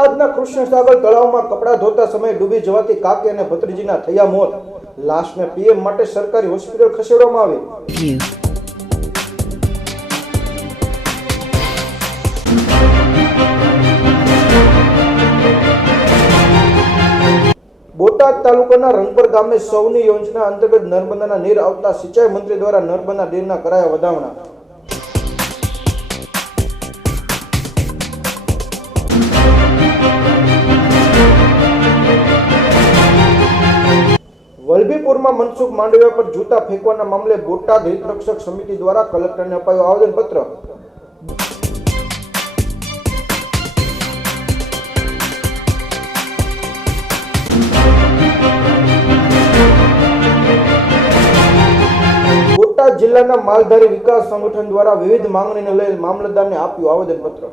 બોટાદના કૃષ્ણસાગર તળાવમાં કપડાં ધોતા સમયે ડૂબી જવાથી કાકી અને ભત્રીજીના થયા મોત. લાશને પીએમ માટે સરકારી હોસ્પિટલ ખસેડવામાં આવી. બોટાદ તાલુકાના રંગપર ગામે સૌની યોજના અંતર્ગત નર્મદાના નીર આવતા સિંચાઈ મંત્રી દ્વારા નર્મદા નીરના કરાયા વધામણા. વલભીપુરમાં મનસુખ માંડવિયા પર જૂતા ફેંકવાના મામલે બોટાદ હિતરક્ષક સમિતિ દ્વારા કલેક્ટરને અપાયું આવેદનપત્ર. બોટાદ જિલ્લાના માલધારી વિકાસ સંગઠન દ્વારા વિવિધ માંગણીને લઈ મામલતદારને આપ્યું આવેદનપત્ર.